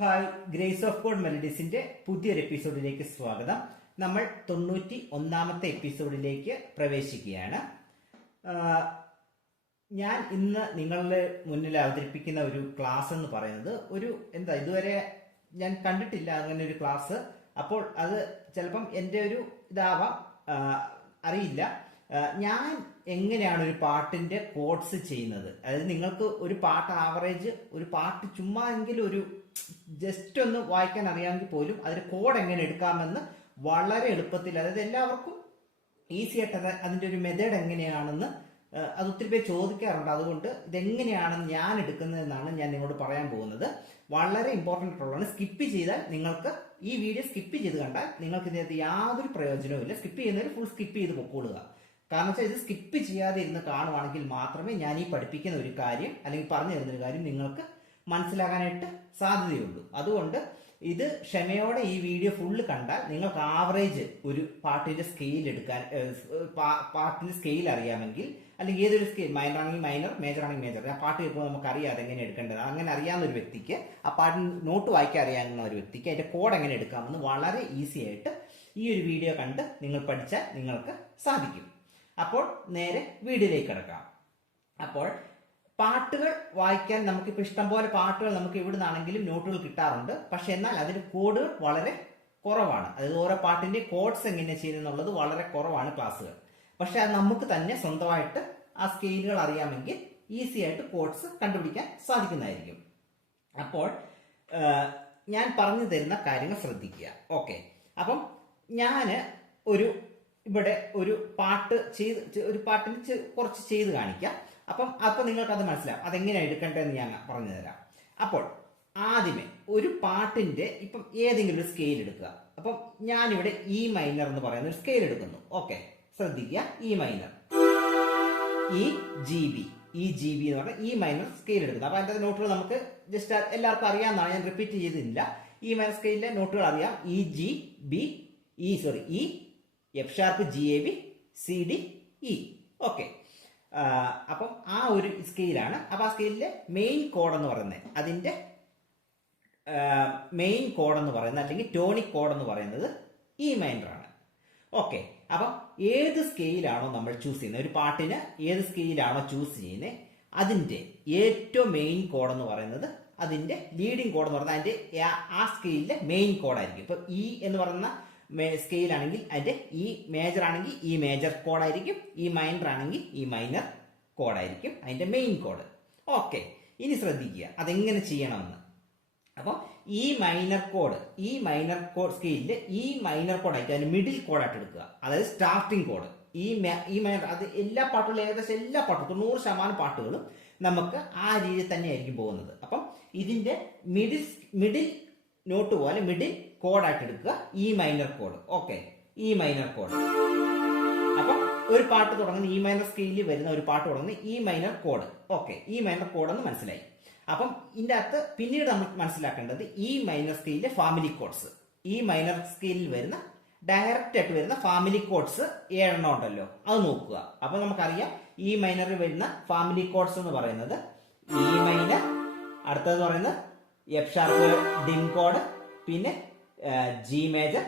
Hi grace of God മെലഡീസിന്റെ പുതിയൊരു എപ്പിസോഡിലേക്ക് സ്വാഗതം. നമ്മൾ തൊണ്ണൂറ്റി ഒന്നാമത്തെ എപ്പിസോഡിലേക്ക് പ്രവേശിക്കുകയാണ്. ഞാൻ ഇന്ന് നിങ്ങളുടെ മുന്നിൽ അവതരിപ്പിക്കുന്ന ഒരു ക്ലാസ് എന്ന് പറയുന്നത് ഒരു എന്താ ഇതുവരെ ഞാൻ കണ്ടിട്ടില്ല അങ്ങനെ ഒരു ക്ലാസ്. അപ്പോൾ അത് ചിലപ്പം എന്റെ ഒരു ഇതാവാം അറിയില്ല. ഞാൻ എങ്ങനെയാണ് ഒരു പാട്ടിന്റെ കോഡ്സ് ചെയ്യുന്നത്? അതായത് നിങ്ങൾക്ക് ഒരു പാട്ട് ആവറേജ് ഒരു പാട്ട് ചുമ്മാ എങ്കിലും ഒരു ജസ്റ്റ് ഒന്ന് വായിക്കാൻ അറിയാമെങ്കിൽ പോലും അതിന് കോഡ് എങ്ങനെ എടുക്കാമെന്ന് വളരെ എളുപ്പത്തിൽ അതായത് എല്ലാവർക്കും ഈസി ആയിട്ട് അതിന്റെ ഒരു മെത്തേഡ് എങ്ങനെയാണെന്ന് അത് ഒത്തിരി പേര് ചോദിക്കാറുണ്ട്. അതുകൊണ്ട് ഇതെങ്ങനെയാണെന്ന് ഞാൻ എടുക്കുന്നതെന്നാണ് ഞാൻ നിങ്ങളോട് പറയാൻ പോകുന്നത്. വളരെ ഇമ്പോർട്ടന്റ് ആയിട്ടുള്ളതാണ്. സ്കിപ്പ് ചെയ്താൽ നിങ്ങൾക്ക് ഈ വീഡിയോ സ്കിപ്പ് ചെയ്ത് കണ്ടാൽ നിങ്ങൾക്ക് ഇതിനകത്ത് യാതൊരു പ്രയോജനവും ഇല്ല സ്കിപ്പ് ചെയ്യുന്നവർ ഫുൾ സ്കിപ്പ് ചെയ്ത് പൊക്കോളുക. കാരണം വെച്ചാൽ ഇത് സ്കിപ്പ് ചെയ്യാതെ ഇരുന്ന് കാണുവാണെങ്കിൽ മാത്രമേ ഞാൻ ഈ പഠിപ്പിക്കുന്ന ഒരു കാര്യം അല്ലെങ്കിൽ പറഞ്ഞു തരുന്ന ഒരു കാര്യം നിങ്ങൾക്ക് മനസ്സിലാകാനായിട്ട് സാധ്യതയുള്ളൂ. അതുകൊണ്ട് ഇത് ക്ഷമയോടെ ഈ വീഡിയോ ഫുള്ള് കണ്ടാൽ നിങ്ങൾക്ക് ആവറേജ് ഒരു പാട്ടിന്റെ സ്കെയിൽ എടുക്കാൻ പാട്ടിന്റെ സ്കെയിൽ അറിയാമെങ്കിൽ അല്ലെങ്കിൽ ഏതൊരു സ്കെയിൽ മൈനർ ആണെങ്കിൽ മൈനർ മേജർ ആണെങ്കിൽ മേജർ ആ പാട്ട് കേൾക്കുമ്പോൾ നമുക്ക് അറിയാതെ എങ്ങനെ എടുക്കേണ്ടത്. അങ്ങനെ അറിയാവുന്ന ഒരു വ്യക്തിക്ക് ആ പാട്ടിന് നോട്ട് വായിക്കാൻ അറിയാവുന്ന ഒരു വ്യക്തിക്ക് അതിന്റെ കോഡ് എങ്ങനെ എടുക്കാമെന്ന് വളരെ ഈസി ആയിട്ട് ഈ ഒരു വീഡിയോ കണ്ട് നിങ്ങൾ പഠിച്ചാൽ നിങ്ങൾക്ക് സാധിക്കും. അപ്പോൾ നേരെ വീടിലേക്ക് കിടക്കാം. അപ്പോൾ പാട്ടുകൾ വായിക്കാൻ നമുക്കിപ്പോൾ ഇഷ്ടംപോലെ പാട്ടുകൾ നമുക്ക് ഇവിടെ നിന്നാണെങ്കിലും നോട്ടുകൾ കിട്ടാറുണ്ട്. പക്ഷെ എന്നാൽ അതിന് കോഡുകൾ വളരെ കുറവാണ്. അതായത് ഓരോ പാട്ടിന്റെ കോഡ്സ് എങ്ങനെ ചെയ്യുന്നുള്ളത് വളരെ കുറവാണ് ക്ലാസ്സുകൾ. പക്ഷെ അത് നമുക്ക് തന്നെ സ്വന്തമായിട്ട് ആ സ്കെയിലുകൾ അറിയാമെങ്കിൽ ഈസി ആയിട്ട് കോഡ്സ് കണ്ടുപിടിക്കാൻ സാധിക്കുന്നതായിരിക്കും. അപ്പോൾ ഞാൻ പറഞ്ഞു തരുന്ന കാര്യങ്ങൾ ശ്രദ്ധിക്കുക. ഓക്കെ അപ്പം ഞാൻ ഒരു ഇവിടെ ഒരു പാട്ട് ചെയ്ത് ഒരു പാട്ടിന് കുറച്ച് ചെയ്ത് കാണിക്കാം. അപ്പം അപ്പം നിങ്ങൾക്ക് അത് മനസ്സിലാവും. അതെങ്ങനെയാണ് എടുക്കേണ്ടതെന്ന് ഞാൻ പറഞ്ഞു തരാം. അപ്പോൾ ആദ്യമേ ഒരു പാട്ടിന്റെ ഇപ്പം ഏതെങ്കിലും ഒരു സ്കെയിൽ എടുക്കുക. അപ്പം ഞാനിവിടെ ഇ മൈനർ എന്ന് പറയുന്ന ഒരു സ്കെയിൽ എടുക്കുന്നു. ഓക്കെ ശ്രദ്ധിക്കുക. E minor E G B E G B എന്ന് പറഞ്ഞാൽ ഇ മൈനർ സ്കെയിൽ എടുക്കുന്നത് അപ്പം അതിന്റെ നോട്ടുകൾ നമുക്ക് ജസ്റ്റ് എല്ലാവർക്കും അറിയാമെന്നാണ്. ഞാൻ റിപ്പീറ്റ് ചെയ്തില്ല ഇ മൈനർ സ്കെയിലിലെ നോട്ടുകൾ അറിയാം. E G B E sorry E F sharp G A B C D E okay അപ്പം ആ ഒരു സ്കെയിലാണ് അപ്പം ആ സ്കെയിലിലെ മെയിൻ കോഡ് എന്ന് പറയുന്നത് അതിന്റെ മെയിൻ കോഡ് എന്ന് പറയുന്നത് അല്ലെങ്കിൽ ടോണിക് കോഡ് എന്ന് പറയുന്നത് ഇ മൈനർ ആണ്. ഓക്കെ അപ്പം ഏത് സ്കെയിലാണോ നമ്മൾ ചൂസ് ചെയ്യുന്നത്? ഒരു പാട്ടിന് ഏത് സ്കെയിലാണോ ചൂസ് ചെയ്യുന്നത്? അതിന്റെ ഏറ്റവും മെയിൻ കോഡ് എന്ന് പറയുന്നത് അതിന്റെ ലീഡിങ് കോഡ് എന്ന് പറയുന്നത് അതിന്റെ ആ- സ്കെയിലിലെ മെയിൻ കോഡായിരിക്കും ഇപ്പം ഇ എന്ന് പറയുന്ന സ്കെയിൽ ആണെങ്കിൽ അതിന്റെ ഈ മേജർ ആണെങ്കിൽ ഈ മേജർ കോഡായിരിക്കും ഈ മൈനർ ആണെങ്കിൽ ഈ മൈനർ കോഡായിരിക്കും അതിന്റെ മെയിൻ കോഡ് ഓക്കെ ഇനി ശ്രദ്ധിക്കുക. അതെങ്ങനെ ചെയ്യണമെന്ന്. അപ്പോൾ ഈ മൈനർ കോഡ് ഈ മൈനർ കോഡ് സ്കെയിലിൽ ഈ മൈനർ കോഡായിട്ട് അതിന് മിഡിൽ കോഡായിട്ട് എടുക്കുക. അതായത് സ്റ്റാർട്ടിംഗ് കോഡ് ഈ ഈ മൈനർ അത് എല്ലാ പാട്ടുകളും ഏകദേശം എല്ലാ പാട്ടും തൊണ്ണൂറ് ശതമാനം പാട്ടുകളും നമുക്ക് ആ രീതിയിൽ തന്നെയായിരിക്കും പോകുന്നത്. അപ്പം ഇതിന്റെ മിഡിൽ മിഡിൽ നോട്ട് പോലെ മിഡിൽ കോഡായിട്ട് എടുക്കുക. E minor code okay E minor code അപ്പം ഒരു പാട്ട് തുടങ്ങുന്ന ഇ മൈനർ സ്കെയിലിൽ വരുന്ന ഒരു പാട്ട് തുടങ്ങുന്ന E minor code okay E minor code എന്ന് മനസ്സിലായി. അപ്പം ഇതിന്റെ അകത്ത് പിന്നീട് നമ്മൾ മനസ്സിലാക്കേണ്ടത് E minor സ്കെയിലിലെ family codes E minor സ്കെയിലിൽ വരുന്ന ഡയറക്റ്റ് ആയിട്ട് വരുന്ന ഫാമിലി കോഡ്സ് ഏഴെണ്ണം ഉണ്ടല്ലോ. അത് നോക്കുക. അപ്പൊ നമുക്കറിയാം ഇ മൈനറിൽ വരുന്ന ഫാമിലി കോഡ്സ് എന്ന് പറയുന്നത് ഇ മൈനർ അടുത്തത് പറയുന്നത് എഫ് ഷാർപ്പ് ഡിം കോഡ് പിന്നെ ജി മേജർ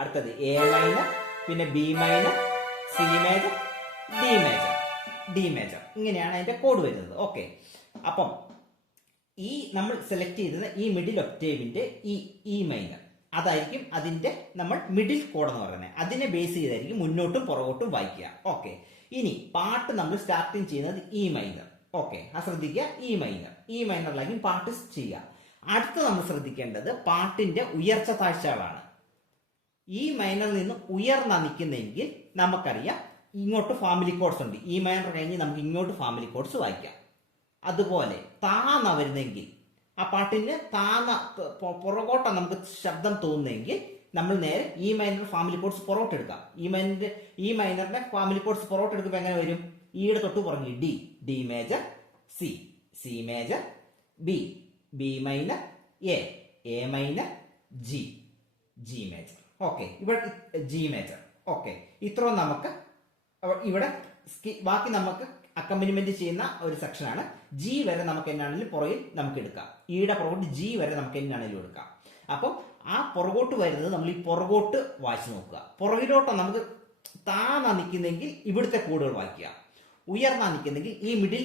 അടുത്തത് എ മൈനർ പിന്നെ B minor C major D major D major ഇങ്ങനെയാണ് അതിന്റെ കോഡ് വരുന്നത്. ഓക്കെ അപ്പം ഈ നമ്മൾ സെലക്ട് ചെയ്തത് ഈ മിഡിൽ ഒക്ടേവിന്റെ ഈ ഇ മൈനർ അതായിരിക്കും അതിന്റെ നമ്മൾ മിഡിൽ കോഡ് എന്ന് പറയുന്നത്. അതിനെ ബേസ് ചെയ്തായിരിക്കും മുന്നോട്ടും പുറകോട്ടും വായിക്കുക. ഓക്കെ ഇനി പാട്ട് നമ്മൾ സ്റ്റാർട്ടിങ് ചെയ്യുന്നത് ഇ മൈനർ ഓക്കെ. ആ ശ്രദ്ധിക്കുക. ഇ മൈനർ ഇ മൈനറിലായിരിക്കും പാട്ട് ചെയ്യുക. അടുത്ത് നമ്മൾ ശ്രദ്ധിക്കേണ്ടത് പാട്ടിന്റെ ഉയർച്ച താഴ്ചകളാണ്. ഇ മൈനറിൽ നിന്ന് ഉയർന്ന നിൽക്കുന്നെങ്കിൽ നമുക്കറിയാം ഇങ്ങോട്ട് ഫാമിലി കോഡ്സ് ഉണ്ട്. ഇ മൈനർ കഴിഞ്ഞ് നമുക്ക് ഇങ്ങോട്ട് ഫാമിലി കോഡ്സ് വായിക്കാം. അതുപോലെ താന്ന വരുന്നെങ്കിൽ ആ പാട്ടിന് താന്ന പുറകോട്ട നമുക്ക് ശബ്ദം തോന്നുന്നെങ്കിൽ നമ്മൾ നേരെ ഇ മൈനർ ഫാമിലി കോഡ്സ് പുറകോട്ട് എടുക്കാം ഈ മൈനറിന്റെ ഈ മൈനറിന്റെ ഫാമിലി കോഡ്സ് പുറകോട്ട് എടുക്കുമ്പോൾ എങ്ങനെ വരും? ഈയുടെ തൊട്ട് പുറഞ്ഞ് D. D major C C major B B minor A A minor G G major okay ഇവിടെ ജി മേജർ ഓക്കെ ഇത്രയും നമുക്ക് ഇവിടെ ബാക്കി നമുക്ക് അക്കമ്പനിമെന്റ് ചെയ്യുന്ന ഒരു സെക്ഷനാണ് ജി വരെ നമുക്ക് എന്നാണെങ്കിലും പുറകിൽ നമുക്ക് എടുക്കാം. ഈയുടെ പുറകോട്ട് ജി വരെ നമുക്ക് എന്നാണെങ്കിലും എടുക്കാം. അപ്പം ആ പുറകോട്ട് വരുന്നത് നമ്മൾ ഈ പുറകോട്ട് വായിച്ചു നോക്കുക. പുറകിലോട്ട് നമുക്ക് താന്നാ നിൽക്കുന്നെങ്കിൽ ഇവിടുത്തെ കോഡുകൾ വായിക്കുക. ഉയർന്നാ നിൽക്കുന്നെങ്കിൽ ഈ മിഡിൽ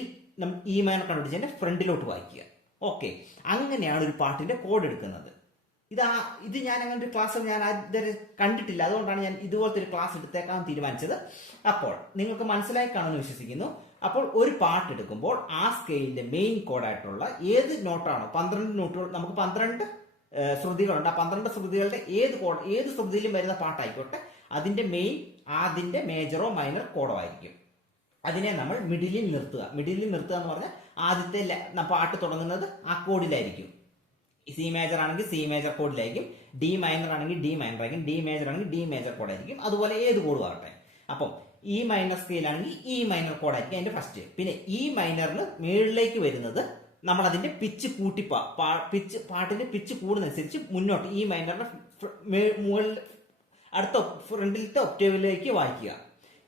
ഈ മൈനർ കണ്ടുപിടിച്ചതിന്റെ ഫ്രണ്ടിലോട്ട് വായിക്കുക. ഓക്കെ അങ്ങനെയാണ് ഒരു പാട്ടിന്റെ കോഡ് എടുക്കുന്നത്. ഇതാ ഇത് ഞാൻ അങ്ങനെ ഒരു ക്ലാസ് ഞാൻ ഇതുവരെ കണ്ടിട്ടില്ല. അതുകൊണ്ടാണ് ഞാൻ ഇതുപോലത്തെ ഒരു ക്ലാസ് എടുത്തേക്കാൻ തീരുമാനിച്ചത്. അപ്പോൾ നിങ്ങൾക്ക് മനസ്സിലായി കാണുമെന്ന് വിശ്വസിക്കുന്നു. അപ്പോൾ ഒരു പാട്ട് എടുക്കുമ്പോൾ ആ സ്കെയിലിന്റെ മെയിൻ കോഡായിട്ടുള്ള ഏത് നോട്ടാണോ പന്ത്രണ്ട് നോട്ടുകൾ നമുക്ക് പന്ത്രണ്ട് ശ്രുതികളുണ്ട്. ആ പന്ത്രണ്ട് ശ്രുതികളുടെ ഏത് കോഡ് ഏത് ശ്രുതിയിലും വരുന്ന പാട്ടായിക്കോട്ടെ അതിന്റെ മെയിൻ അതിന്റെ മേജറോ മൈനർ കോഡോ ആയിരിക്കും. അതിനെ നമ്മൾ മിഡിലിൽ നിർത്തുക. മിഡിലിൽ നിർത്തുക എന്ന് പറഞ്ഞാൽ ആദ്യത്തെ പാട്ട് തുടങ്ങുന്നത് ആ കോഡിലായിരിക്കും സി മേജർ ആണെങ്കിൽ സി മേജർ കോഡിലായിരിക്കും ഡി മൈനർ ആണെങ്കിൽ ഡി മൈനർ ആയിരിക്കും. ഡി മേജർ ആണെങ്കിൽ ഡി മേജർ കോഡായിരിക്കും അതുപോലെ ഏത് കോഡും ആകട്ടെ അപ്പം ഇ മൈനർ സ്കെയിലാണെങ്കിൽ ഇ മൈനർ കോഡായിരിക്കും അതിന്റെ ഫസ്റ്റ് പിന്നെ ഇ മൈനറിന് മുകളിലേക്ക് വരുന്നത് നമ്മൾ അതിന്റെ പിച്ച് കൂട്ടി പിച്ച് പാട്ടിന്റെ പിച്ച് കൂടുന്നതനുസരിച്ച് മുന്നോട്ട് ഈ മൈനറിന്റെ മുകളിൽ അടുത്ത ഫ്രണ്ടിലത്തെ ഒക്ടേവിലേക്ക് വായിക്കുക.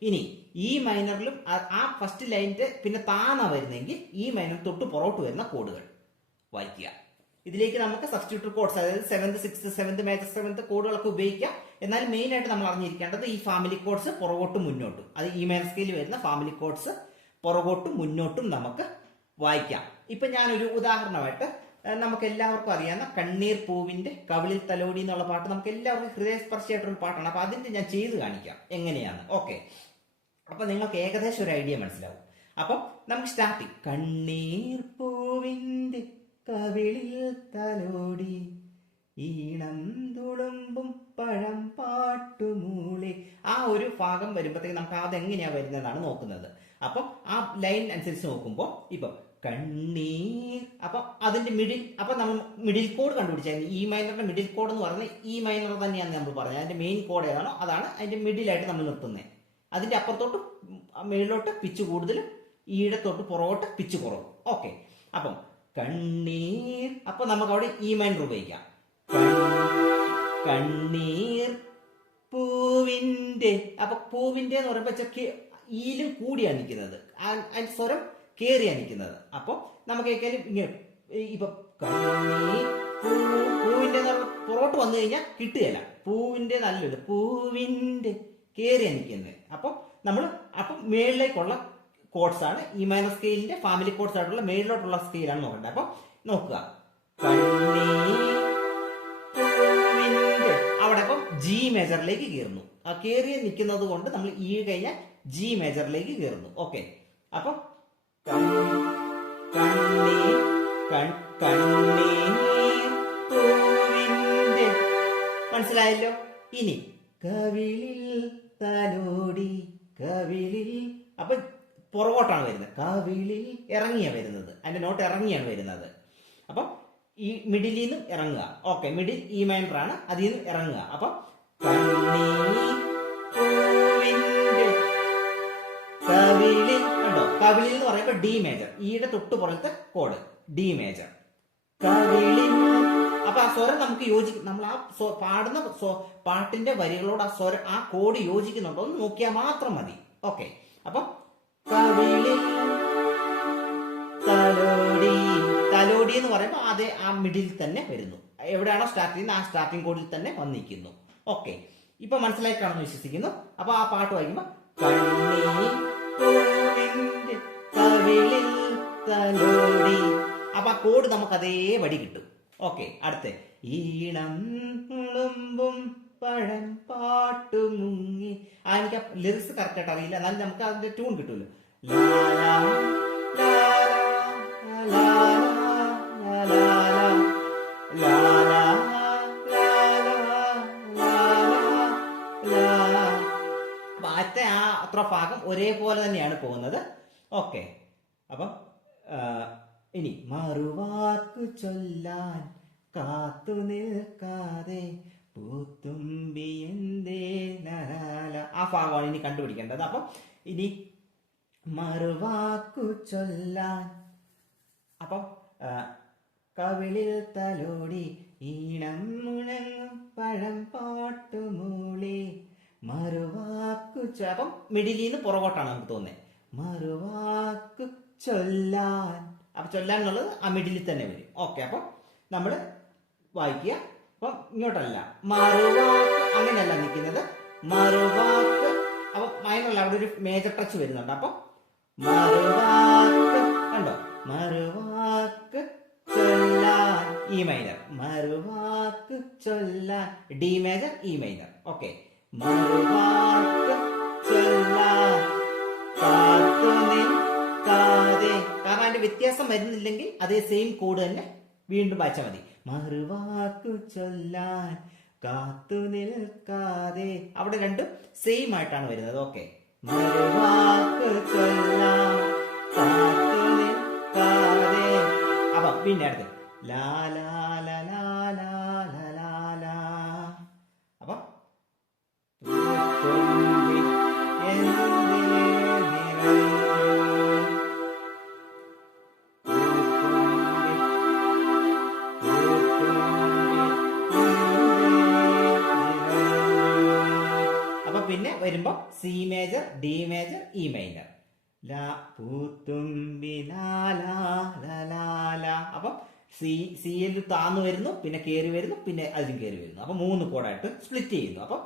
ഇനി ഈ മൈനറിലും ആ- ഫസ്റ്റ് ലൈനിന്റെ പിന്നെ താന്ന വരുന്നെങ്കിൽ ഈ മൈനർ തൊട്ട് പുറോട്ട് വരുന്ന കോഡുകൾ വായിക്കുക. ഇതിലേക്ക് നമുക്ക് സബ്സ്റ്റിറ്റ്യൂട്ട് കോഡ്സ് അതായത് seventh six seventh major seventh കോഡുകളൊക്കെ ഉപയോഗിക്കാം. എന്നാൽ മെയിൻ ആയിട്ട് നമ്മൾ അറിഞ്ഞിരിക്കേണ്ടത് ഈ ഫാമിലി കോഡ്സ് പുറകോട്ടും മുന്നോട്ടും. അത് ഈ മൈനർ സ്കെയിൽ വരുന്ന ഫാമിലി കോഡ്സ് പുറകോട്ടും മുന്നോട്ടും നമുക്ക് വായിക്കാം. ഇപ്പൊ ഞാനൊരു ഉദാഹരണമായിട്ട് നമുക്ക് എല്ലാവർക്കും അറിയാവുന്ന കണ്ണീർ പൂവിന്റെ കവിളിൽ തലോടി എന്നുള്ള പാട്ട് നമുക്ക് എല്ലാവർക്കും ഹൃദയസ്പർശിയായിട്ടൊരു പാട്ടാണ്. അപ്പൊ അതിന്റെ ഞാൻ ചെയ്ത് കാണിക്കാം. എങ്ങനെയാണ്? ഓക്കെ. അപ്പൊ നിങ്ങൾക്ക് ഏകദേശം ഒരു ഐഡിയ മനസ്സിലാവും. അപ്പം നമുക്ക് സ്റ്റാർട്ടിങ് കണ്ണീർ പൂവിന്റെ കവിളിൽ തലോടി ഈണം തുളുമ്പും പഴം പാട്ടുമൂളി. ആ ഒരു ഭാഗം വരുമ്പോഴത്തേക്ക് നമുക്ക് അതെങ്ങനെയാ വരുന്നതാണ് നോക്കുന്നത്. അപ്പം ആ ലൈൻ അനുസരിച്ച് നോക്കുമ്പോൾ ഇപ്പം കണ്ണീർ. അപ്പൊ അതിന്റെ മിഡിൽ അപ്പൊ നമ്മൾ മിഡിൽ കോഡ് കണ്ടുപിടിച്ചായിരുന്നു. ഈ മൈനറിന്റെ മിഡിൽ കോഡ് എന്ന് പറഞ്ഞാൽ ഈ മൈനർ തന്നെയാണ് നമ്മൾ പറഞ്ഞത്. അതിന്റെ മെയിൻ കോഡ് ഏതാണോ അതാണ് അതിന്റെ മിഡിലായിട്ട് നമ്മൾ നിർത്തുന്നത് അതിന്റെ അപ്പുറത്തോട്ട് മേളിലോട്ട് പിച്ച് കൂടുതലും ഈടെ തൊട്ട് പുറകോട്ട് പിച്ച് കുറവ്. ഓക്കെ അപ്പം കണ്ണീർ അപ്പൊ നമുക്ക് അവിടെ ഈ മൈനർ ഉപയോഗിക്കാം. കണ്ണീർ പൂവിന്റെ അപ്പൊ പൂവിന്റെ എന്ന് പറയുമ്പോ ചെക്ക് ഈലും കൂടിയാണ് നിൽക്കുന്നത്. അതിന്റെ സ്വരം കേറിയാ അനിക്കുന്നത് അപ്പൊ നമുക്ക് കേൾക്കാനും ഇങ്ങനെ ഇപ്പൊ പൂവിന്റെ വന്നു കഴിഞ്ഞാൽ കിട്ടുകയില്ല. പൂവിന്റെ നല്ലത് പൂവിന്റെ കയറി അനിക്കുന്നത് അപ്പൊ നമ്മൾ അപ്പൊ മേളിലേക്കുള്ള കോഡ്സ് ആണ്. ഈ മൈനർ സ്കെയിലിന്റെ ഫാമിലി കോഡ്സ് ആയിട്ടുള്ള മേളിലോട്ടുള്ള സ്കെയിലാണ് നോക്കേണ്ടത്. അപ്പൊ നോക്കുക. അവിടെ അപ്പം ജി മേജറിലേക്ക് കയറുന്നു. ആ കയറി നിൽക്കുന്നത് കൊണ്ട് നമ്മൾ ഈ കഴിഞ്ഞാൽ ജി മേജറിലേക്ക് കയറുന്നു. ഓക്കെ അപ്പം മനസ്സിലായല്ലോ ഇനി കവിളിൽ തലോടി കവിളിൽ അപ്പൊ പുറകോട്ടാണ് വരുന്നത്. കവിളിൽ ഇറങ്ങിയാ വരുന്നത്. അതിന്റെ നോട്ട് ഇറങ്ങിയാണ് വരുന്നത്. അപ്പൊ ഈ മിഡിലിൽ നിന്നും ഇറങ്ങുക. ഓക്കെ മിഡിൽ ഈ മൈനർ ആണ്. അതിൽ നിന്നും ഇറങ്ങുക. അപ്പൊ കണ്ണീർ കവിളിൽ എന്ന് പറയുമ്പോൾ ഡി മേജർ ഈയുടെ തൊട്ട് പുറത്തെ കോഡ് ഡി മേജർ കവിളിൽ അപ്പൊ ആ സ്വരം നമുക്ക് യോജിക്കും. നമ്മൾ ആ പാടുന്ന പാട്ടിന്റെ വരികളോട് ആ സ്വരം ആ കോഡ് യോജിക്കുന്നുണ്ടോ എന്ന് നോക്കിയാൽ മാത്രം മതി. ഓക്കെ അപ്പൊ കവിളിൽ തലോടി തലോടി എന്ന് പറയുമ്പോൾ അതേ ആ മിഡിൽ തന്നെ വരുന്നു. എവിടെയാണോ സ്റ്റാർട്ട് ചെയ്യുന്നത്? ആ സ്റ്റാർട്ടിംഗ് കോഡിൽ തന്നെ വന്നിരിക്കുന്നു. ഓക്കെ ഇപ്പൊ മനസ്സിലായി കാണുന്നു വിശ്വസിക്കുന്നു. അപ്പൊ ആ പാട്ട് വായിക്കുമ്പോ കണ്ണീർ കോഡ് നമുക്ക് അതേ വടി കിട്ടും ഓക്കെ അടുത്ത ഈണം തുളുമ്പും പഴം പാട്ടു മുങ്ങി ആ എനിക്ക് ലിറിക്സ് കറക്റ്റ് ആയിട്ട് അറിയില്ല എന്നാലും നമുക്ക് അതിന്റെ ട്യൂൺ കിട്ടുമല്ലോ ആദ്യത്തെ ആ അത്ര ഭാഗം ഒരേപോലെ തന്നെയാണ് പോകുന്നത് ഓക്കെ അപ്പം ഇനി മറുവാക്കു ചൊല്ലാൻ കാത്തു നിൽക്കാതെ ആ ഭാഗമാണ് ഇനി കണ്ടുപിടിക്കേണ്ടത്. അപ്പം ഇനി മറുവാക്കു ചൊല്ലാൻ. അപ്പം കവിളിൽ തലോടി ഈണം മുഴങ്ങും പഴം പാട്ടുമൂളി മറുവാക്കു അപ്പം മിഡിലിൽ നിന്ന് പുറകോട്ടാണ് നമുക്ക് തോന്നുന്നത് മറുവാക്കു ചൊല്ലാൻ. അപ്പൊ ചൊല്ലാനുള്ളത് ആ മിഡിലിൽ തന്നെ വരും. ഓക്കെ അപ്പൊ നമ്മൾ വായിക്കുക. അപ്പം ഇങ്ങോട്ടല്ല. മറുവാക്ക് അങ്ങനെയല്ല നിൽക്കുന്നത്. മറുവാക്ക് അപ്പൊ മൈനല്ല അവിടെ ഒരു മേജർ ടച്ച് വരുന്നുണ്ട്. അപ്പൊ മറുവാക്ക് കണ്ടോ? മറുവാക്ക് ചൊല്ലാൻ ഈ മൈനർ മറുവാക്ക് ചൊല്ലാൻ D major E minor okay മറുവാക്ക് വ്യത്യാസം വരുന്നില്ലെങ്കിൽ അതേ സെയിം കോഡ് തന്നെ വീണ്ടും വായിച്ചാൽ മതി. മറുവാക്കു ചൊല്ലാൻ കാത്തു നിൽക്കാതെ. അവിടെ രണ്ടും സെയിം ആയിട്ടാണ് വരുന്നത്. ഓക്കെ മറുവാക്കു അപ്പൊ പിന്നെ അടുത്ത് ലാ സി സിയിൽ താന്നു വരുന്നു പിന്നെ കയറി വരുന്നു പിന്നെ അതിലും കയറി വരുന്നു. അപ്പൊ മൂന്ന് കോഡായിട്ട് സ്പ്ലിറ്റ് ചെയ്യുന്നു. അപ്പൊ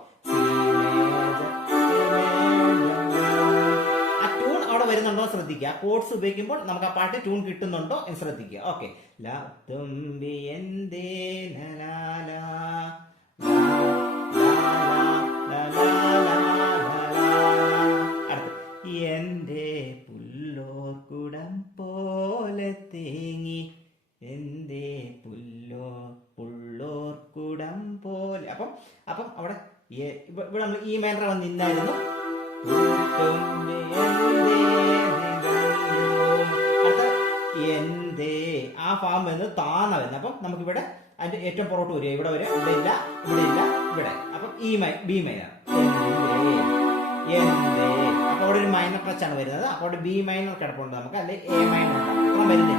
ആ ട്യൂൺ അവിടെ വരുന്നുണ്ടോ ശ്രദ്ധിക്കുക. കോഡ്സ് ഉപയോഗിക്കുമ്പോൾ നമുക്ക് ആ പാട്ട് ട്യൂൺ കിട്ടുന്നുണ്ടോ എന്ന് ശ്രദ്ധിക്കുക. ഓക്കെ എന്റെ തുമ്പി കുടം പോലെ തേങ്ങി എന്റെ പുല്ലോ പുള്ളോർക്കുടം പോലെ. അപ്പം അപ്പം അവിടെ ഇവിടെ നമ്മൾ ഈ മേനറ വന്ന് നിന്നായിരുന്നു. എന്തേ എന്തേ ആ ഫാം എന്ന് താന്ന വരുന്നത് അപ്പം നമുക്കിവിടെ അതിന്റെ ഏറ്റവും പുറത്ത് വരിക. ഇവിടെ വരെ ഇവിടെ ഇല്ല ഇവിടെ ഇല്ല ഇവിടെ. അപ്പം ഈ മൈ ബി മൈനർ എന്തേ എന്തേ. അപ്പൊ അവിടെ ഒരു മൈനർ ടച്ചാണ് വരുന്നത്. അപ്പോൾ അവിടെ ബി മൈനർ കിടപ്പുണ്ട് നമുക്ക്. അല്ലെ എ മൈനർ വരുന്നേ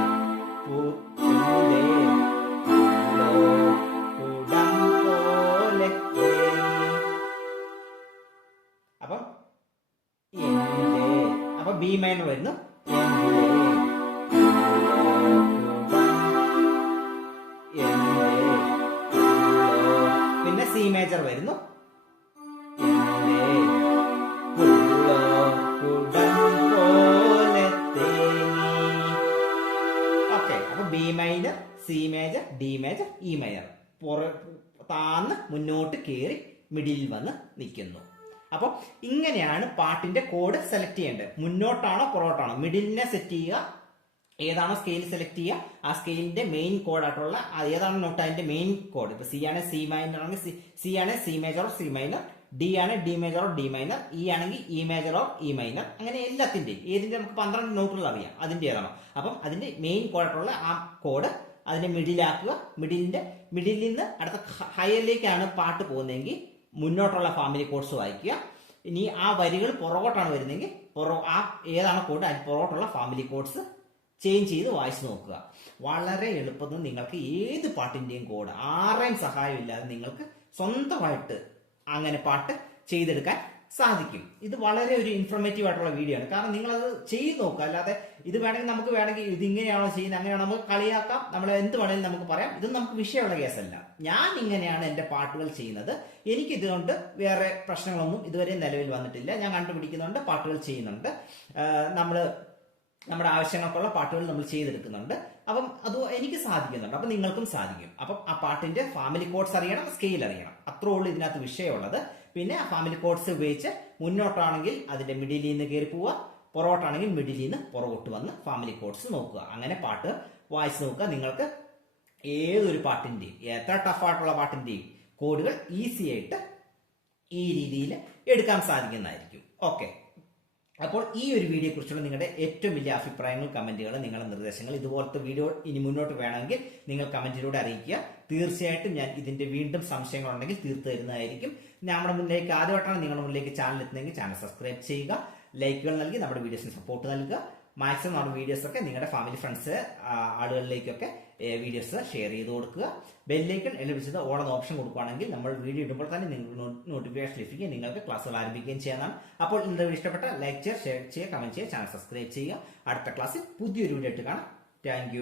ബി വരുന്നു പിന്നെ സി മേജർ വരുന്നു ഡി മേജർ ഇ മേജർ പുറ താന്ന് മുന്നോട്ട് കയറി മിഡിൽ വന്ന് നിൽക്കുന്നു. അപ്പോൾ ഇങ്ങനെയാണ് പാട്ടിന്റെ കോഡ് സെലക്ട് ചെയ്യേണ്ടത്. മുന്നോട്ടാണോ പുറകോട്ടാണോ? മിഡിലിനെ സെറ്റ് ചെയ്യുക. ഏതാണോ സ്കെയിൽ സെലക്ട് ചെയ്യുക. ആ സ്കെയിലിന്റെ മെയിൻ കോഡായിട്ടുള്ള ഏതാണ് നോട്ട് അതിന്റെ മെയിൻ കോഡ് ഇപ്പൊ സി ആണ് സി മൈനർ ആണെങ്കിൽ സി ആണ് C major C minor D ആണ് D major D minor E ആണെങ്കിൽ E major or E minor അങ്ങനെ എല്ലാത്തിന്റെയും. ഏതിന്റെ നമുക്ക് പന്ത്രണ്ട് നോട്ടുകൾ അറിയാം. അതിന്റെ ഏതാണോ അപ്പം അതിന്റെ മെയിൻ കോഡായിട്ടുള്ള ആ കോഡ് അതിനെ മിഡിലാക്കുക മിഡിലിന്റെ മിഡിൽ നിന്ന് അടുത്ത ഹയറിലേക്കാണ് പാട്ട് പോകുന്നതെങ്കിൽ മുന്നോട്ടുള്ള ഫാമിലി കോഡ്സ് വായിക്കുക. ഇനി ആ വരികൾ പുറകോട്ടാണ് വരുന്നതെങ്കിൽ പുറ ആ ഏതാണ് കോഡ് അതിന് പുറകോട്ടുള്ള ഫാമിലി കോഡ്സ് ചേഞ്ച് ചെയ്ത് വായിച്ച് നോക്കുക. വളരെ എളുപ്പത്തിൽ നിങ്ങൾക്ക് ഏത് പാട്ടിന്റെയും കോഡ് ആരെയും സഹായമില്ലാതെ നിങ്ങൾക്ക് സ്വന്തമായിട്ട് അങ്ങനെ പാട്ട് ചെയ്തെടുക്കാൻ സാധിക്കും. ഇത് വളരെ ഒരു ഇൻഫർമേറ്റീവ് ആയിട്ടുള്ള വീഡിയോ ആണ്. കാരണം നിങ്ങളത് ചെയ്ത് നോക്കുക. അല്ലാതെ ഇത് വേണമെങ്കിൽ നമുക്ക് വേണമെങ്കിൽ ഇത് ഇങ്ങനെയാണോ ചെയ്യുന്നത് അങ്ങനെയാണോ നമുക്ക് കളിയാക്കാം. നമ്മൾ എന്ത് വേണമെങ്കിലും നമുക്ക് പറയാം. ഇത് നമുക്ക് വിഷയമുള്ള കേസല്ല. ഞാൻ ഇങ്ങനെയാണ് എന്റെ പാട്ടുകൾ ചെയ്യുന്നത്. എനിക്ക് ഇതുകൊണ്ട് വേറെ പ്രശ്നങ്ങളൊന്നും ഇതുവരെ നിലവിൽ വന്നിട്ടില്ല. ഞാൻ കണ്ടുപിടിക്കുന്നുണ്ട് പാട്ടുകൾ ചെയ്യുന്നുണ്ട്. നമ്മൾ നമ്മുടെ ആവശ്യങ്ങൾക്കുള്ള പാട്ടുകൾ നമ്മൾ ചെയ്തെടുക്കുന്നുണ്ട്. അപ്പം അത് എനിക്ക് സാധിക്കുന്നുണ്ട്. അപ്പം നിങ്ങൾക്കും സാധിക്കും. അപ്പം ആ പാട്ടിന്റെ ഫാമിലി കോഡ്സ് അറിയണം സ്കെയിൽ അറിയണം. അത്രേ ഉള്ളൂ ഇതിനകത്ത് വിഷയമുള്ളത്. പിന്നെ ആ ഫാമിലി കോഡ്സ് ഉപയോഗിച്ച് മുന്നോട്ടാണെങ്കിൽ അതിന്റെ മിഡിലിൽ നിന്ന് കയറി പോവുക പുറകോട്ടാണെങ്കിൽ മിഡിലിൽ നിന്ന് പുറകോട്ട് വന്ന് ഫാമിലി കോഡ്സ് നോക്കുക. അങ്ങനെ പാട്ട് വായിച്ച് നോക്കുക. നിങ്ങൾക്ക് ഏതൊരു പാട്ടിന്റെയും എത്ര ടഫായിട്ടുള്ള പാട്ടിന്റെയും കോഡുകൾ ഈസി ആയിട്ട് ഈ രീതിയിൽ എടുക്കാൻ സാധിക്കുന്നതായിരിക്കും. ഓക്കെ അപ്പോൾ ഈ ഒരു വീഡിയോയെ കുറിച്ചുള്ള നിങ്ങളുടെ ഏറ്റവും വലിയ അഭിപ്രായങ്ങൾ കമന്റുകൾ നിങ്ങളുടെ നിർദ്ദേശങ്ങൾ ഇതുപോലത്തെ വീഡിയോ ഇനി മുന്നോട്ട് വേണമെങ്കിൽ നിങ്ങൾ കമന്റിലൂടെ അറിയിക്കുക. തീർച്ചയായിട്ടും ഞാൻ ഇതിന്റെ വീണ്ടും സംശയങ്ങളുണ്ടെങ്കിൽ തീർത്തു തരുന്നതായിരിക്കും. നമ്മുടെ മുന്നിലേക്ക് ആദ്യമായിട്ടാണ് നിങ്ങളുടെ മുന്നിലേക്ക് ചാനൽ എത്തുന്നതെങ്കിൽ ചാനൽ സബ്സ്ക്രൈബ് ചെയ്യുക ലൈക്കുകൾ നൽകി നമ്മുടെ വീഡിയോസിന് സപ്പോർട്ട് നൽകുക. മാക്സിമം നമ്മുടെ വീഡിയോസൊക്കെ നിങ്ങളുടെ ഫാമിലി ഫ്രണ്ട്സ് ആളുകളിലേക്കൊക്കെ വീഡിയോസ് ഷെയർ ചെയ്ത് കൊടുക്കുക. ബെല്ലേക്കൺ ലഭിച്ചത് ഓളം ഓപ്ഷൻ കൊടുക്കുകയാണെങ്കിൽ നമ്മൾ വീഡിയോ ഇടുമ്പോൾ തന്നെ നിങ്ങൾക്ക് നോട്ടിഫിക്കേഷൻ ലഭിക്കുകയും നിങ്ങൾക്ക് ക്ലാസ്സുകൾ ആരംഭിക്കുകയും ചെയ്യാനാണ്. അപ്പോൾ ഇന്നത്തെ ഇഷ്ടപ്പെട്ട ലൈക്ക് ചെയ്യുക ഷെയർ ചെയ്യുക കമന്റ് ചെയ്യുക ചാനൽ സബ്സ്ക്രൈബ് ചെയ്യുക. അടുത്ത ക്ലാസ്സിൽ പുതിയൊരു വീഡിയോ ആയിട്ട് കാണാം. താങ്ക്